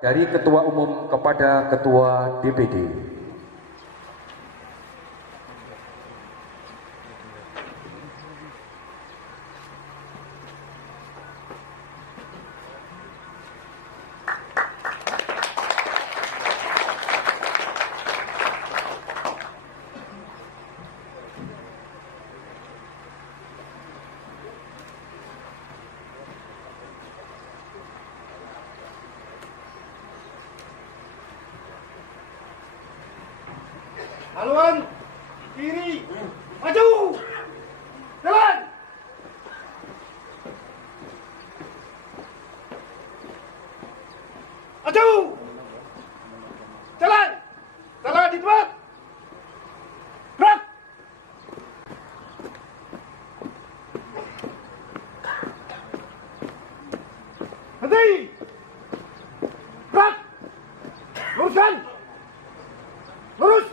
dari Ketua Umum kepada Ketua DPD. Haluan kiri, maju, jalan. Maju, jalan, jalan di tempat. Gerak. Henti. Gerak. Luruskan. Lurus.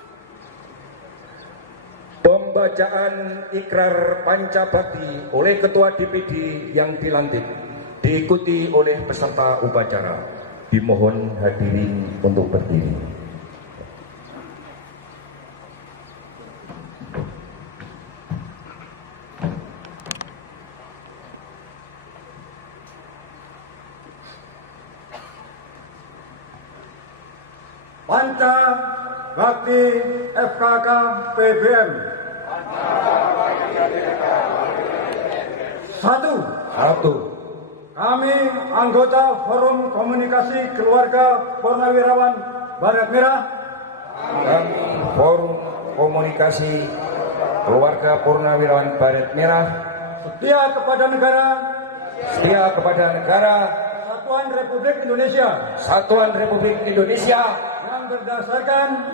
Pembacaan ikrar pancabakti oleh Ketua DPD yang dilantik diikuti oleh peserta upacara. Dimohon hadirin untuk berdiri. Pancabakti FKK PBM. Satu. Kami anggota Forum Komunikasi Keluarga Purnawirawan Baret Merah. Forum Komunikasi Keluarga Purnawirawan Baret Merah Setia kepada negara. Kesatuan Republik Indonesia.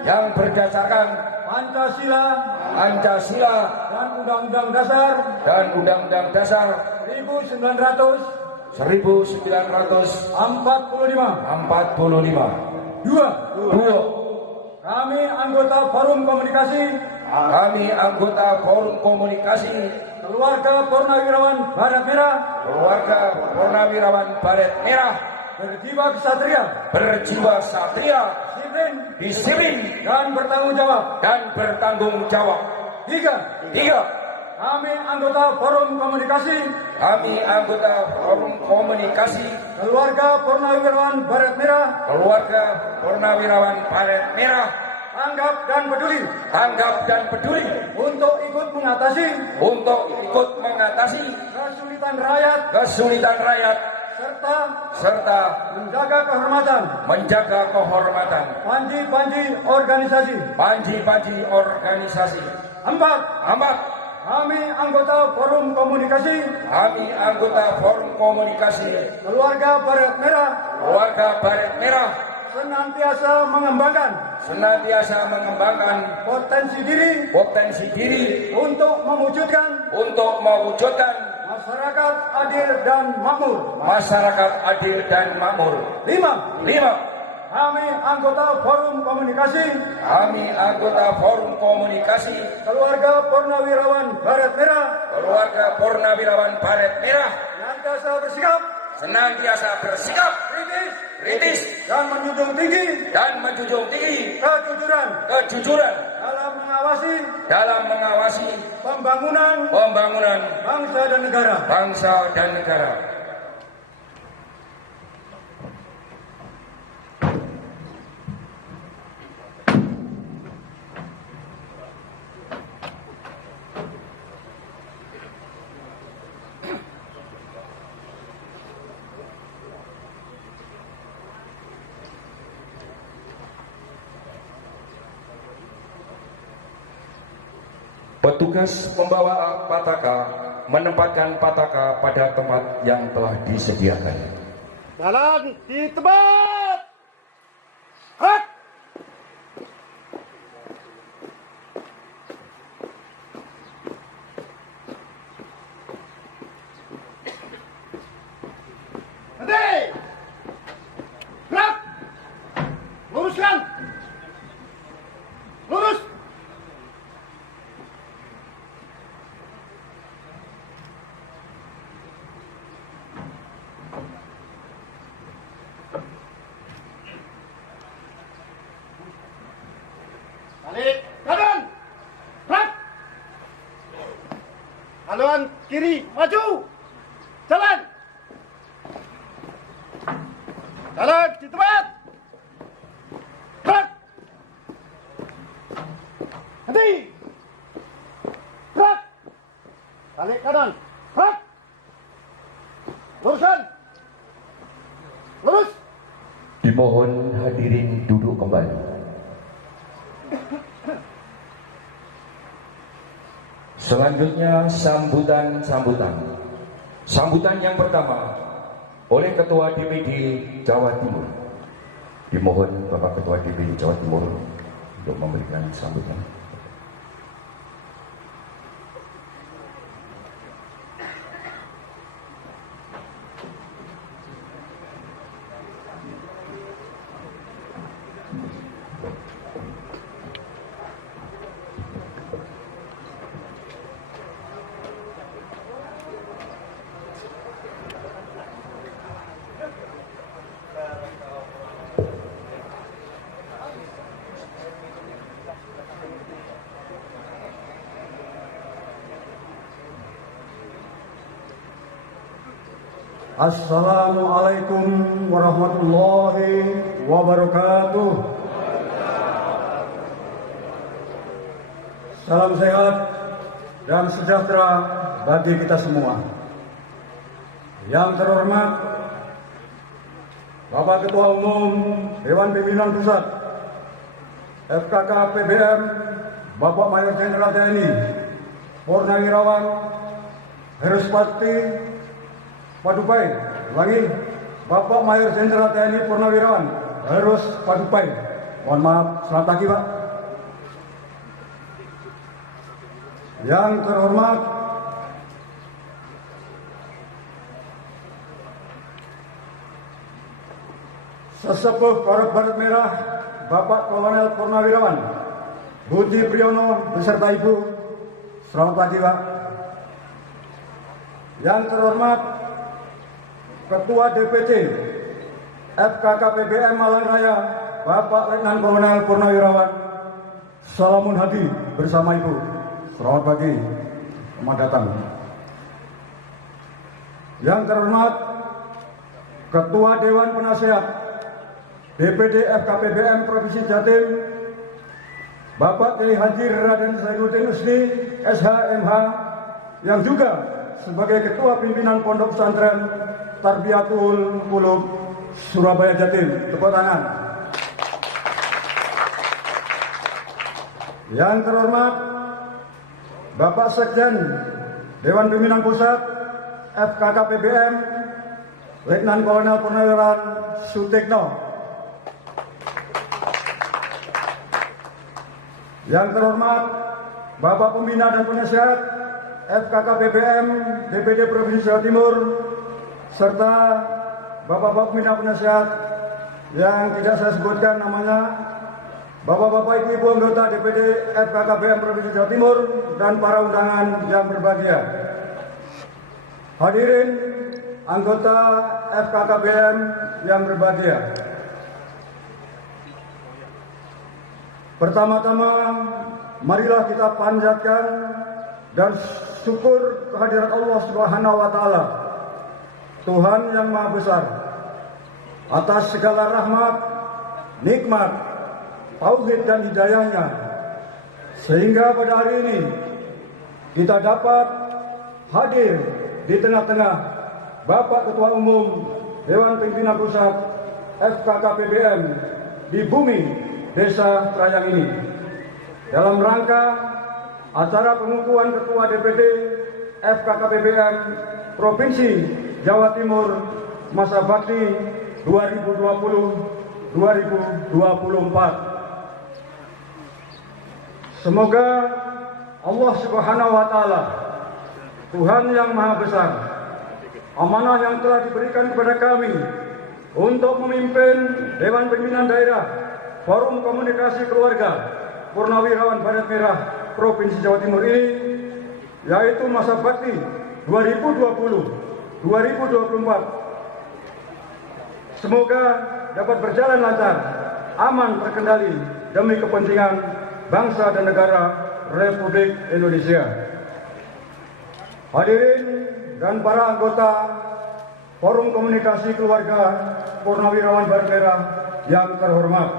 Yang berdasarkan Pancasila dan Undang-Undang Dasar 1945. Dua. Kami anggota Forum Komunikasi Keluarga Purnawirawan Baret Merah berjiwa satria, disiplin dan bertanggung jawab. Tiga. Kami anggota Forum Komunikasi Keluarga Purnawirawan Baret Merah tanggap dan peduli untuk ikut mengatasi kesulitan rakyat serta menjaga kehormatan panji-panji organisasi. Empat. Kami anggota Forum Komunikasi Keluarga Baret Merah senantiasa mengembangkan potensi diri untuk mewujudkan masyarakat adil dan makmur. Lima. Kami anggota Forum Komunikasi Keluarga Purnawirawan Baret Merah senantiasa bersikap kritis dan menjunjung tinggi kejujuran dalam mengawasi pembangunan bangsa dan negara. Petugas pembawa pataka menempatkan pataka pada tempat yang telah disediakan. Jalan di tempat. Hak. Henti. Gerak. Luruskan. Lurus. Haluan kiri, maju. Jalan. Jalan di tempat. Gerak. Henti. Gerak. Balik kanan. Gerak. Luruskan. Lurus. Dimohon hadirin duduk kembali. Selanjutnya sambutan. Sambutan yang pertama oleh Ketua DPD Jawa Timur. Dimohon Bapak Ketua DPD Jawa Timur untuk memberikan sambutan. Assalamualaikum warahmatullahi wabarakatuh. Salam sehat dan sejahtera bagi kita semua. Yang terhormat Bapak Ketua Umum Dewan Pimpinan Pusat FKK PBM Bapak Mayor Jenderal TNI Purnawirawan Heruspati Padupai, ulangi, Bapak Mayor Jenderal TNI Purnawirawan Heros Padupai. Mohon maaf, selamat pagi Pak. Yang terhormat Sesepuh Korup Baret Merah Bapak Kolonel Purnawirawan Budi Priyono beserta Ibu, selamat pagi Pak. Yang terhormat Ketua DPC FKK PBM Malang Raya Bapak Letnan Kolonel Purnawirawan Salamun Hadi bersama Ibu, selamat pagi, selamat datang. Yang terhormat Ketua Dewan Penasehat DPD FKPBM Provinsi Jatim Bapak Kiai Haji Raden Zainuddin Usni SHMH yang juga sebagai Ketua Pimpinan Pondok Pesantren Tarbiyatul Qulub Surabaya Jatim. Tepuk tangan. Yang terhormat Bapak Sekjen Dewan Pimpinan Pusat FKK PBM Letnan Kolonel Purnawirawan Sutekno. Yang terhormat Bapak Pembina dan Penasihat FKK PBM DPD Provinsi Jawa Timur serta Bapak-Bapak Pembina Penasihat yang tidak saya sebutkan namanya, Bapak-Bapak Ibu anggota DPD FKK PBM Provinsi Jawa Timur dan para undangan yang berbahagia. Hadirin anggota FKK PBM yang berbahagia. Pertama-tama marilah kita panjatkan dan syukur kehadirat Allah Subhanahu wa taala, Tuhan yang Maha Besar, atas segala rahmat, nikmat, tauhid dan hidayahnya, sehingga pada hari ini kita dapat hadir di tengah-tengah Bapak Ketua Umum Dewan Pimpinan Pusat FKK PBM di bumi Desa Trayang ini dalam rangka acara pengukuhan Ketua DPD FKK PBM Provinsi Jawa Timur masa bakti 2020-2024. Semoga Allah Subhanahu wa taala, Tuhan yang Maha Besar, amanah yang telah diberikan kepada kami untuk memimpin Dewan Pimpinan Daerah Forum Komunikasi Keluarga Purnawirawan Baret Merah Provinsi Jawa Timur ini, yaitu masa bakti 2020-2024. Semoga dapat berjalan lancar, aman, terkendali demi kepentingan bangsa dan negara Republik Indonesia. hadirin dan para anggota Forum Komunikasi Keluarga Purnawirawan Baret Merah yang terhormat.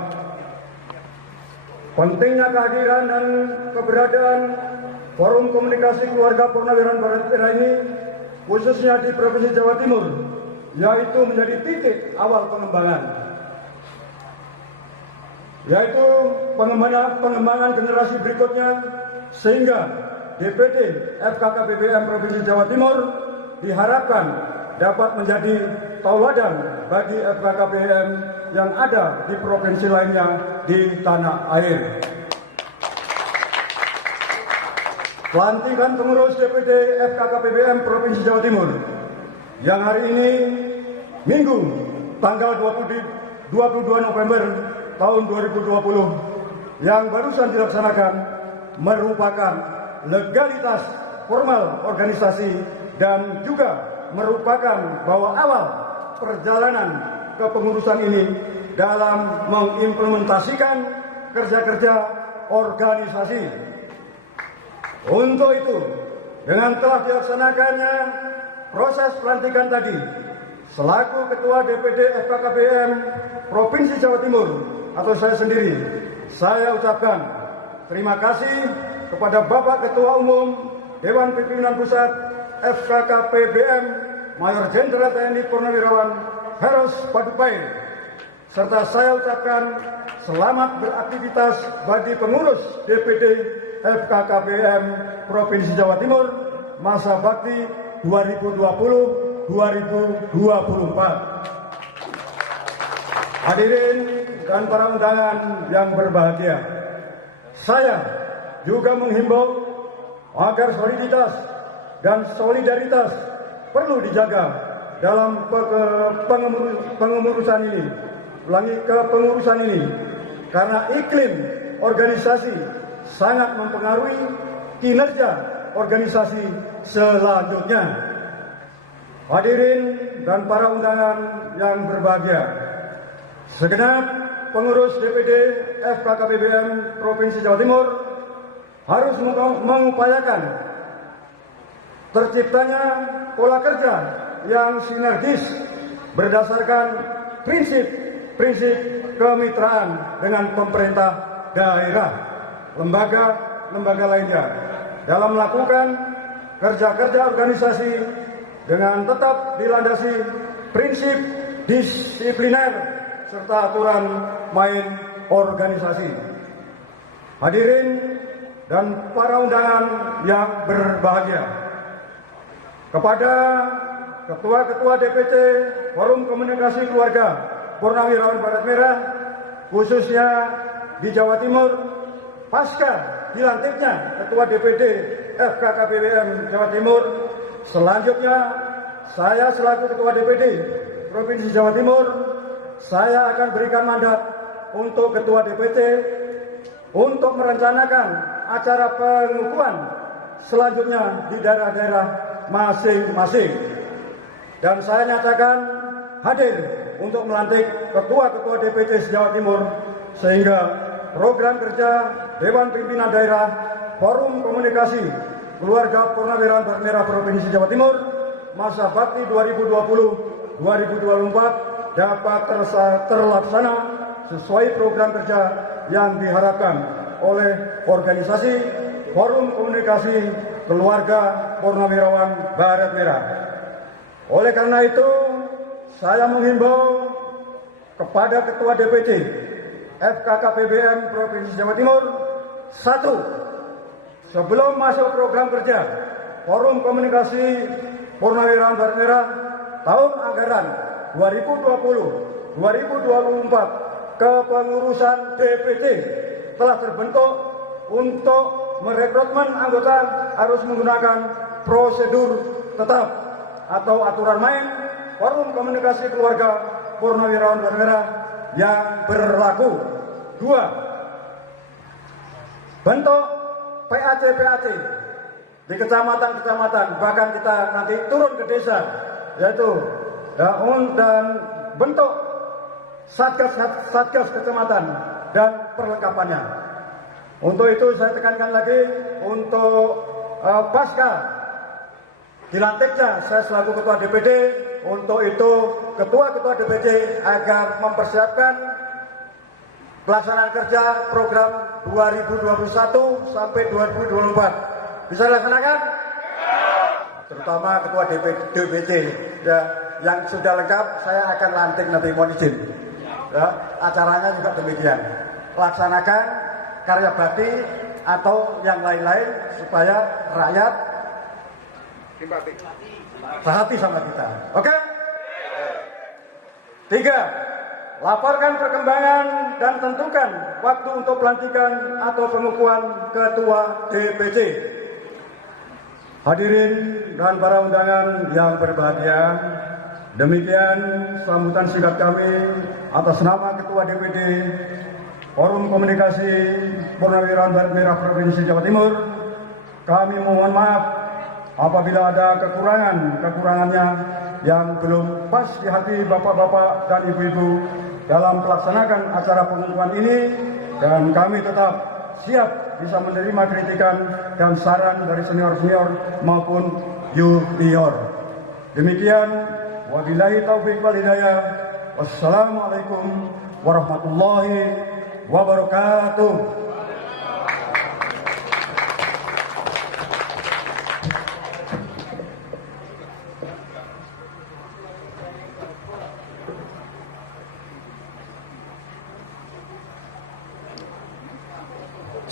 Pentingnya kehadiran dan keberadaan Forum Komunikasi Keluarga Purnawirawan Baret Merah ini khususnya di Provinsi Jawa Timur, yaitu menjadi titik awal pengembangan, yaitu pengembangan generasi berikutnya, sehingga DPD FKKPBM Provinsi Jawa Timur diharapkan dapat menjadi tauladan bagi FKKPBM yang ada di provinsi lainnya di tanah air. Pelantikan pengurus DPD FKKPBM Provinsi Jawa Timur yang hari ini Minggu tanggal 22 November tahun 2020 yang barusan dilaksanakan merupakan legalitas formal organisasi dan juga merupakan bahwa awal perjalanan kepengurusan ini dalam mengimplementasikan kerja-kerja organisasi. Untuk itu, dengan telah dilaksanakannya proses pelantikan tadi, selaku Ketua DPD FKKPM Provinsi Jawa Timur atau saya sendiri, saya ucapkan terima kasih kepada Bapak Ketua Umum Dewan Pimpinan Pusat FKKPBM Mayor Jenderal TNI Purnawirawan Heros Padupai, serta saya ucapkan selamat beraktivitas bagi pengurus DPD FKKPM Provinsi Jawa Timur masa bakti 2020-2024. Hadirin dan para undangan yang berbahagia, saya juga menghimbau agar soliditas dan solidaritas perlu dijaga dalam pengurusan ini, kepengurusan ini, karena iklim organisasi sangat mempengaruhi kinerja organisasi selanjutnya. Hadirin dan para undangan yang berbahagia, segenap pengurus DPD FKKPBM Provinsi Jawa Timur harus mengupayakan terciptanya pola kerja yang sinergis berdasarkan prinsip-prinsip kemitraan dengan pemerintah daerah, lembaga lainnya dalam melakukan kerja-kerja organisasi dengan tetap dilandasi prinsip disipliner serta aturan main organisasi. Hadirin dan para undangan yang berbahagia, kepada ketua-ketua DPC Forum Komunikasi Keluarga Purnawirawan Baret Merah khususnya di Jawa Timur pasca dilantiknya Ketua DPD FKKPBM Jawa Timur, selanjutnya saya selaku Ketua DPD Provinsi Jawa Timur, saya akan berikan mandat untuk Ketua DPC untuk merencanakan acara pengukuhan selanjutnya di daerah-daerah masing-masing. Dan saya nyatakan hadir untuk melantik ketua-ketua DPC Jawa Timur, sehingga program kerja Dewan Pimpinan Daerah Forum Komunikasi Keluarga Purnawirawan Baret Merah Provinsi Jawa Timur masa bakti 2020-2024 dapat terlaksana sesuai program kerja yang diharapkan oleh organisasi Forum Komunikasi Keluarga Purnawirawan Baret Merah. Oleh karena itu, saya menghimbau kepada Ketua DPC FKKPBM Provinsi Jawa Timur, satu, sebelum masuk program kerja Forum Komunikasi Purnawirawan Baret Merah tahun anggaran 2020-2024, kepengurusan DPC telah terbentuk untuk merekrutmen anggota harus menggunakan prosedur tetap atau aturan main Forum Komunikasi Keluarga Purnawirawan Baret Merah yang berlaku. Dua, bentuk PAC di kecamatan-kecamatan, bahkan kita nanti turun ke desa, yaitu dan bentuk satgas kecamatan dan perlengkapannya. Untuk itu saya tekankan lagi, untuk pasca dilantiknya saya selaku Ketua DPD. Untuk itu Ketua-Ketua DPD agar mempersiapkan pelaksanaan kerja program 2021 sampai 2024. Bisa dilaksanakan? Terutama Ketua DPD ya, yang sudah lengkap saya akan lantik nanti, mohon izin. Ya, acaranya juga demikian. Laksanakan karya bakti atau yang lain-lain supaya rakyat sehati sama kita. Oke? 3. Laporkan perkembangan dan tentukan waktu untuk pelantikan atau pengukuhan Ketua DPD. Hadirin dan para undangan yang berbahagia, demikian sambutan singkat kami atas nama Ketua DPD Forum Komunikasi Purnawirawan Baret Merah Provinsi Jawa Timur. Kami mohon maaf apabila ada kekurangannya yang belum pas di hati bapak-bapak dan ibu-ibu dalam melaksanakan acara pengukuhan ini, dan kami tetap siap bisa menerima kritikan dan saran dari senior-senior maupun junior. Demikian, wabillahi taufiq wal hidayah. Wassalamualaikum warahmatullahi wabarakatuh.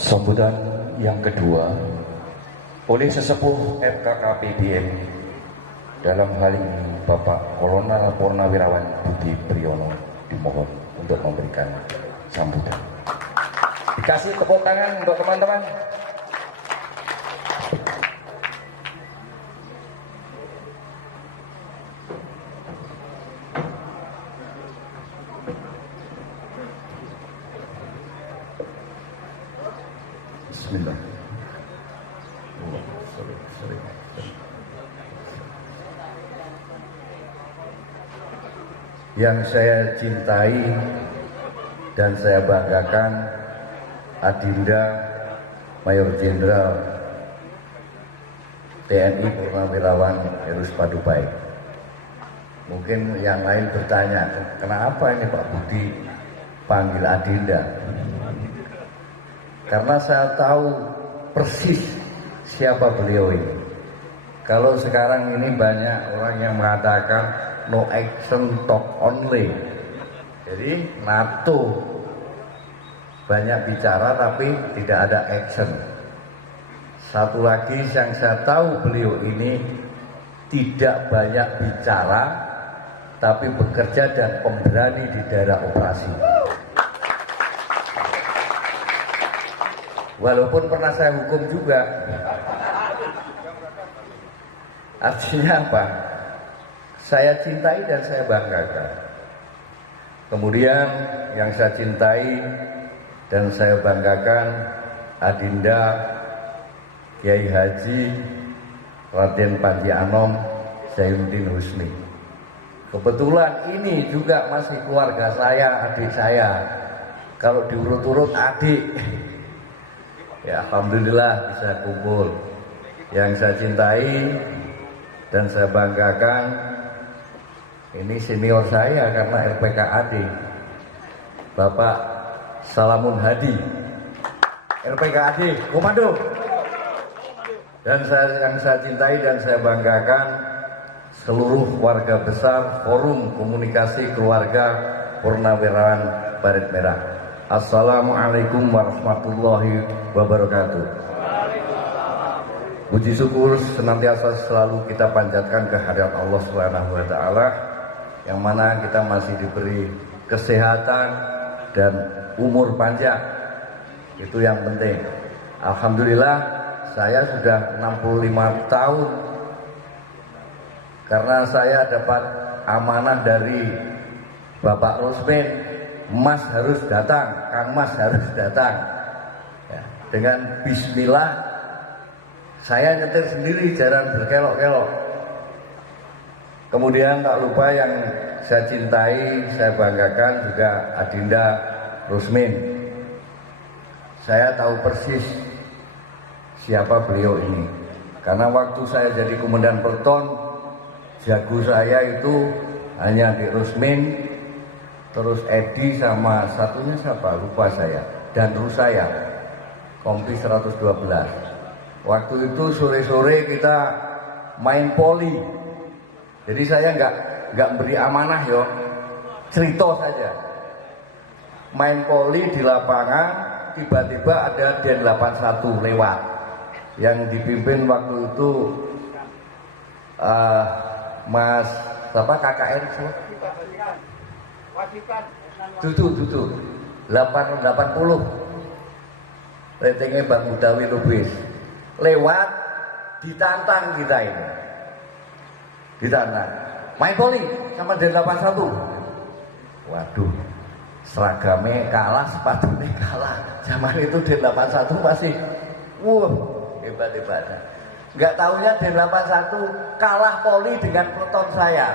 Sambutan yang kedua oleh sesepuh FKKPBM, dalam hal ini Bapak Kolonel Purnawirawan Budi Priyono, dimohon untuk memberikan sambutan. Dikasih tepuk tangan untuk teman-teman. Bismillah. Yang saya cintai dan saya banggakan, Adinda Mayor Jenderal TNI Purnawirawan Heru Padupai. Mungkin yang lain bertanya, kenapa ini Pak Budi panggil Adinda? Karena saya tahu persis siapa beliau ini. Kalau sekarang ini banyak orang yang mengatakan no action talk only. Jadi NATO banyak bicara tapi tidak ada action. Satu lagi yang saya tahu, beliau ini tidak banyak bicara tapi bekerja dan pemberani di daerah operasi. Walaupun pernah saya hukum juga. Artinya apa? Saya cintai dan saya banggakan. Kemudian yang saya cintai dan saya banggakan, Adinda Kiai Haji Raden Panji Anom Zainuddin Husni. Kebetulan ini juga masih keluarga saya, adik saya. Kalau diurut-urut adik. Ya, alhamdulillah bisa kumpul. Yang saya cintai dan saya banggakan, ini senior saya karena LPKAD, Bapak Salamun Hadi, LPKAD Komando. Dan yang saya cintai dan saya banggakan, seluruh warga besar Forum Komunikasi Keluarga Purnawirawan Baret Merah. Assalamualaikum warahmatullahi wabarakatuh. Puji syukur senantiasa selalu kita panjatkan kehadirat Allah Subhanahu wa taala, yang mana kita masih diberi kesehatan dan umur panjang. Itu yang penting. Alhamdulillah saya sudah 65 tahun karena saya dapat amanah dari Bapak Rusmin. Mas harus datang, Kang Mas harus datang. Ya, dengan bismillah saya nyetir sendiri, jarang berkelok-kelok. Kemudian tak lupa yang saya cintai, saya banggakan juga Adinda Rusmin. Saya tahu persis siapa beliau ini. Karena waktu saya jadi komandan peleton, jago saya itu hanya di Rusmin, terus Edi sama satunya siapa lupa saya, dan Rusaya, Kompi 112. Waktu itu sore-sore kita main poli. Jadi saya nggak beri amanah yo, cerita saja. Main poli di lapangan, tiba-tiba ada Den 81 lewat, yang dipimpin waktu itu Mas siapa KKN Dudu 80 ratingnya Bang Mudawi Lubis lewat, ditantang kita ini, ditantang main poli sama Den 81. Waduh, seragamnya kalah, sepatunya kalah. Zaman itu Den 81 masih hebat-hebat. Nggak tahunya Den 81 kalah poli dengan peleton saya.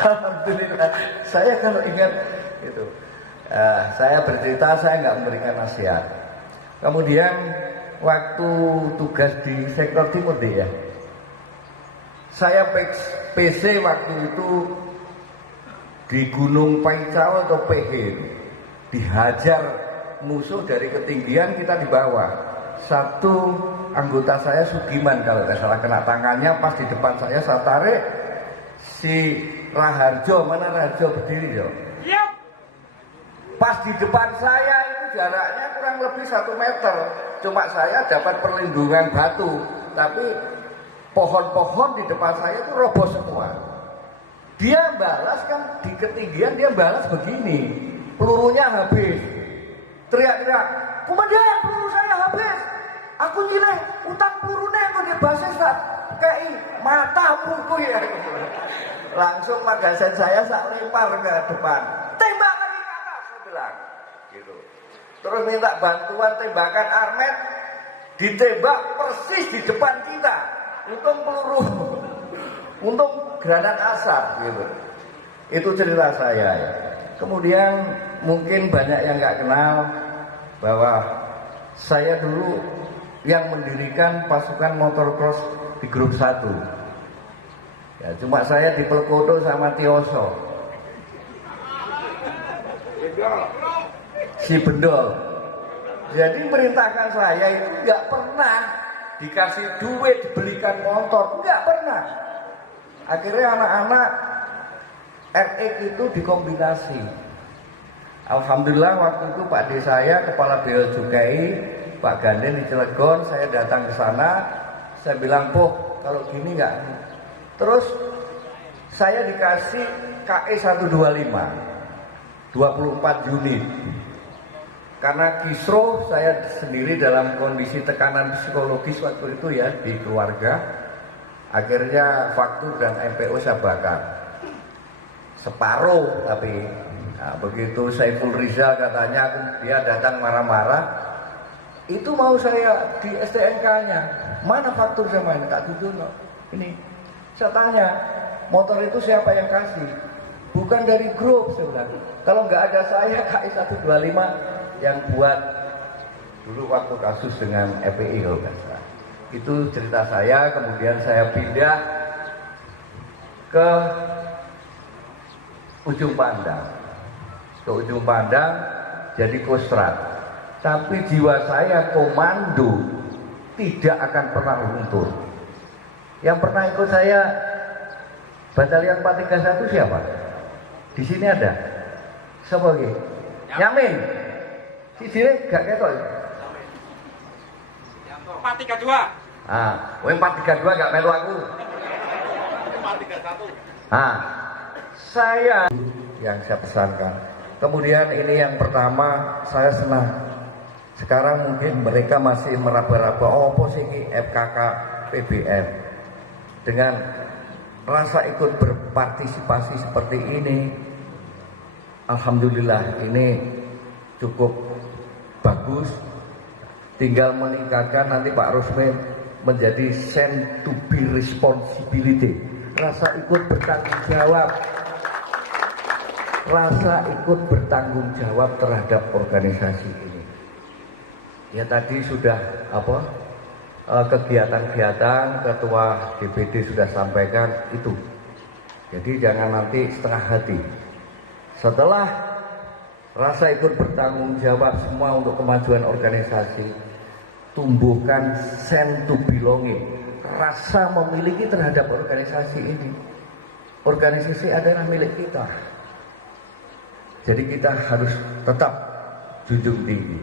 Alhamdulillah. Saya kalau ingat itu, saya bercerita, saya nggak memberikan nasihat. Kemudian waktu tugas di sektor timur deh ya, saya PC waktu itu di Gunung Paicao atau PG, dihajar musuh dari ketinggian, kita di bawah. Satu anggota saya Sugiman kalau tidak salah kena tangannya, pas di depan saya tarik. Si Raharjo, mana Raharjo berdiri yo? Pas di depan saya itu jaraknya kurang lebih 1 meter. Cuma saya dapat perlindungan batu, tapi pohon-pohon di depan saya itu roboh semua. Dia balas kan di ketinggian, dia balas begini, pelurunya habis. Teriak-teriak, komandan peluru saya habis. Aku nyileh utang pelurunya yang di basis tak kayak mata buku ya. Langsung magasin saya lempar ke depan, tembak lagi ke atas, saya bilang gitu. Terus minta bantuan tembakan armet, ditembak persis di depan kita. Untung peluru, untung granat asap gitu. Itu cerita saya ya. Kemudian mungkin banyak yang nggak kenal bahwa saya dulu yang mendirikan pasukan motorcross di grup 1. Ya, cuma saya di Pelkodo sama Tioso. Si Bendol. Jadi merintahkan saya itu nggak pernah dikasih duit, dibelikan motor, nggak pernah. Akhirnya anak-anak RX itu dikombinasi. Alhamdulillah waktu itu Pak D saya, Kepala Bea Cukai, Pak Ganden di Cilegon, saya datang ke sana, saya bilang, "Poh, kalau gini nggak." Terus saya dikasih KE 125, 24 unit. Karena kisruh saya sendiri dalam kondisi tekanan psikologis waktu itu ya di keluarga, akhirnya faktur dan MPO saya bakar. Separuh tapi nah, begitu Saiful Rizal katanya dia datang marah-marah, itu mau saya di STNK-nya, mana faktur sama ini, tak tujuh no. Ini saya tanya, motor itu siapa yang kasih? Bukan dari grup, saya bilang. Kalau nggak ada saya, KI 125 yang buat dulu waktu kasus dengan FPI kalau nggak salah. Itu cerita saya, kemudian saya pindah ke Ujung Pandang. Ke Ujung Pandang jadi Kostrat. Tapi jiwa saya komando tidak akan pernah luntur. Yang pernah ikut saya Batalion 431 siapa? Di sini ada. Siapa lagi? Yamin. Si sini gak ketok. 432. Ah, 432 gak melu aku. 431. Ah, saya yang saya pesankan. Kemudian ini yang pertama, saya senang. Sekarang mungkin mereka masih meraba-raba, oh apa sih ini FKK PBN. Dengan rasa ikut berpartisipasi seperti ini, alhamdulillah ini cukup bagus. Tinggal meningkatkan nanti Pak Rusmin menjadi send to be responsibility. Rasa ikut bertanggung jawab. Rasa ikut bertanggung jawab terhadap organisasi ini. Ya tadi sudah kegiatan-kegiatan Ketua DPD sudah sampaikan itu. Jadi jangan nanti setengah hati. Setelah rasa ikut bertanggung jawab semua untuk kemajuan organisasi, tumbuhkan sense to belonging, rasa memiliki terhadap organisasi ini. Organisasi adalah milik kita. Jadi kita harus tetap junjung tinggi.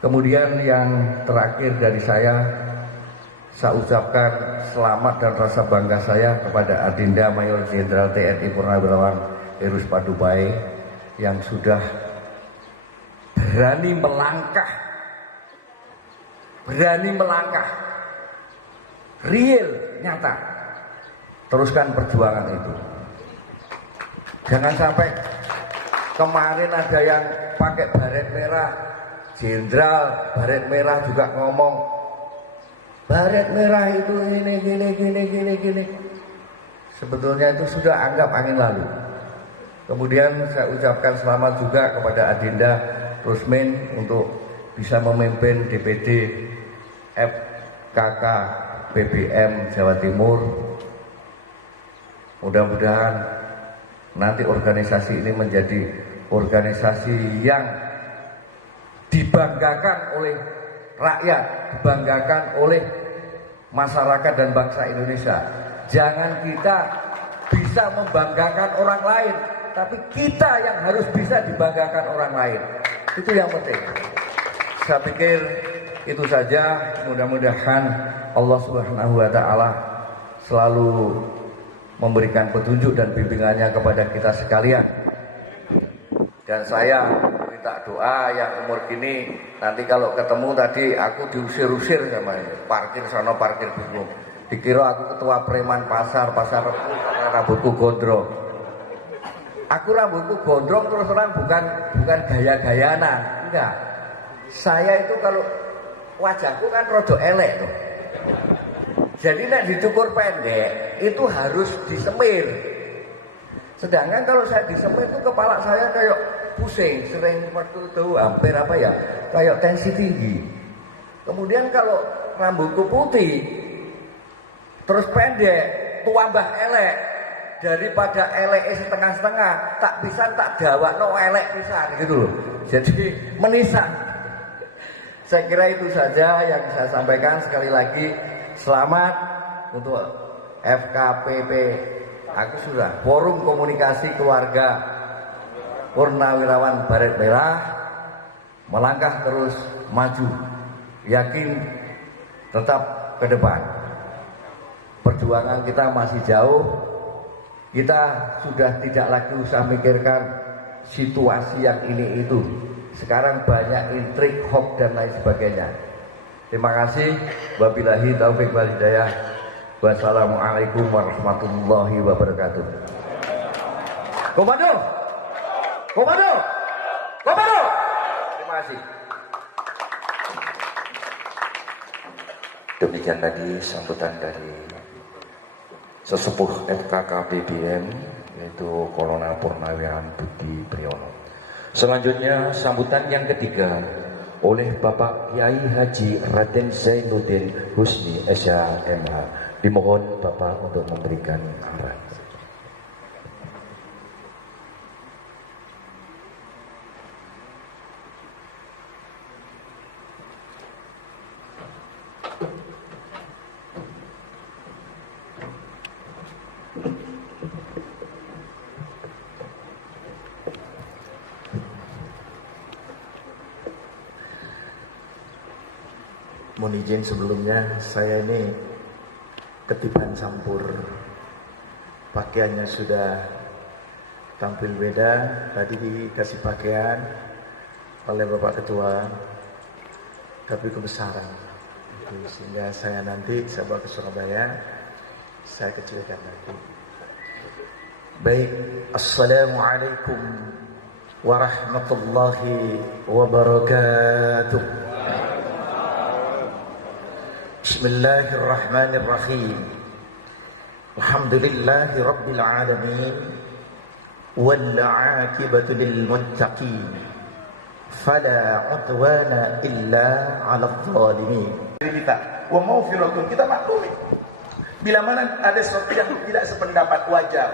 Kemudian yang terakhir dari saya ucapkan selamat dan rasa bangga saya kepada Adinda Mayor Jenderal TNI Purnawirawan Heru Padubai yang sudah berani melangkah real, nyata. Teruskan perjuangan itu. Jangan sampai kemarin ada yang pakai baret merah, jenderal baret merah juga ngomong baret merah itu gini. Sebetulnya itu sudah anggap angin lalu. Kemudian saya ucapkan selamat juga kepada Adinda Rusmin untuk bisa memimpin DPD FKK BBM Jawa Timur. Mudah-mudahan nanti organisasi ini menjadi organisasi yang dibanggakan oleh rakyat, dibanggakan oleh masyarakat dan bangsa Indonesia. Jangan kita bisa membanggakan orang lain, tapi kita yang harus bisa dibanggakan orang lain. Itu yang penting. Saya pikir itu saja. Mudah-mudahan Allah Subhanahu wa taala selalu memberikan petunjuk dan bimbingannya kepada kita sekalian. Dan saya minta doa yang umur gini, nanti kalau ketemu tadi aku diusir-usir sama ini. Parkir sana, parkir bingung. Dikira aku ketua preman pasar Rebo karena rambutku gondrong. Aku rambutku gondrong terus terang bukan gaya-gayanan, enggak. Saya itu kalau wajahku kan rada elek tuh. Jadi nek dicukur pendek itu harus disemir. Sedangkan kalau saya disemir itu kepala saya kayak pusing, sering waktu itu hampir kayak tensi tinggi. Kemudian kalau rambutku putih terus pendek, tuambah elek. Daripada elek setengah-setengah, tak bisa tak dawakno elek pisan gitu loh. Jadi menisan. Saya kira itu saja yang saya sampaikan. Sekali lagi selamat untuk FKPP. Aku sudah Forum Komunikasi Keluarga Purnawirawan Baret Merah, melangkah terus maju, yakin tetap ke depan. Perjuangan kita masih jauh. Kita sudah tidak lagi usah mikirkan situasi yang ini itu. Sekarang banyak intrik, hoax dan lain sebagainya. Terima kasih. Wabillahi taufik wal hidayah. Wassalamualaikum warahmatullahi wabarakatuh. Komando. Terima kasih. Demikian tadi sambutan dari sesepuh FKK BBM yaitu Kolonel Purnawirawan Budi Priyono. Selanjutnya sambutan yang ketiga oleh Bapak Kiai Haji Raden Zainuddin Husni SHMH. Dimohon Bapak untuk memberikan arahan. Mohon izin sebelumnya, saya ini ketiban campur, pakaiannya sudah tampil beda. Tadi dikasih pakaian oleh Bapak Ketua, tapi kebesaran, sehingga saya nanti bawa ke Surabaya, saya kecilkan nanti. Baik, assalamualaikum warahmatullahi wabarakatuh. Bismillahirrahmanirrahim. Alhamdulillahi rabbil alamin wal 'aqibatu lil muttaqin fala 'udwana illa 'alal zalimin. dari kita. Wa maufiratun, kita maklumi. Bila mana ada sesuatu yang tidak sependapat, wajar,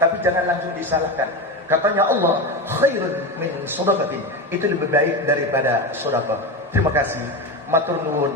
tapi jangan langsung disalahkan. Katanya Allah, khairun min shadaqatin, itu lebih baik daripada sedekah. Terima kasih. Matur nuwun.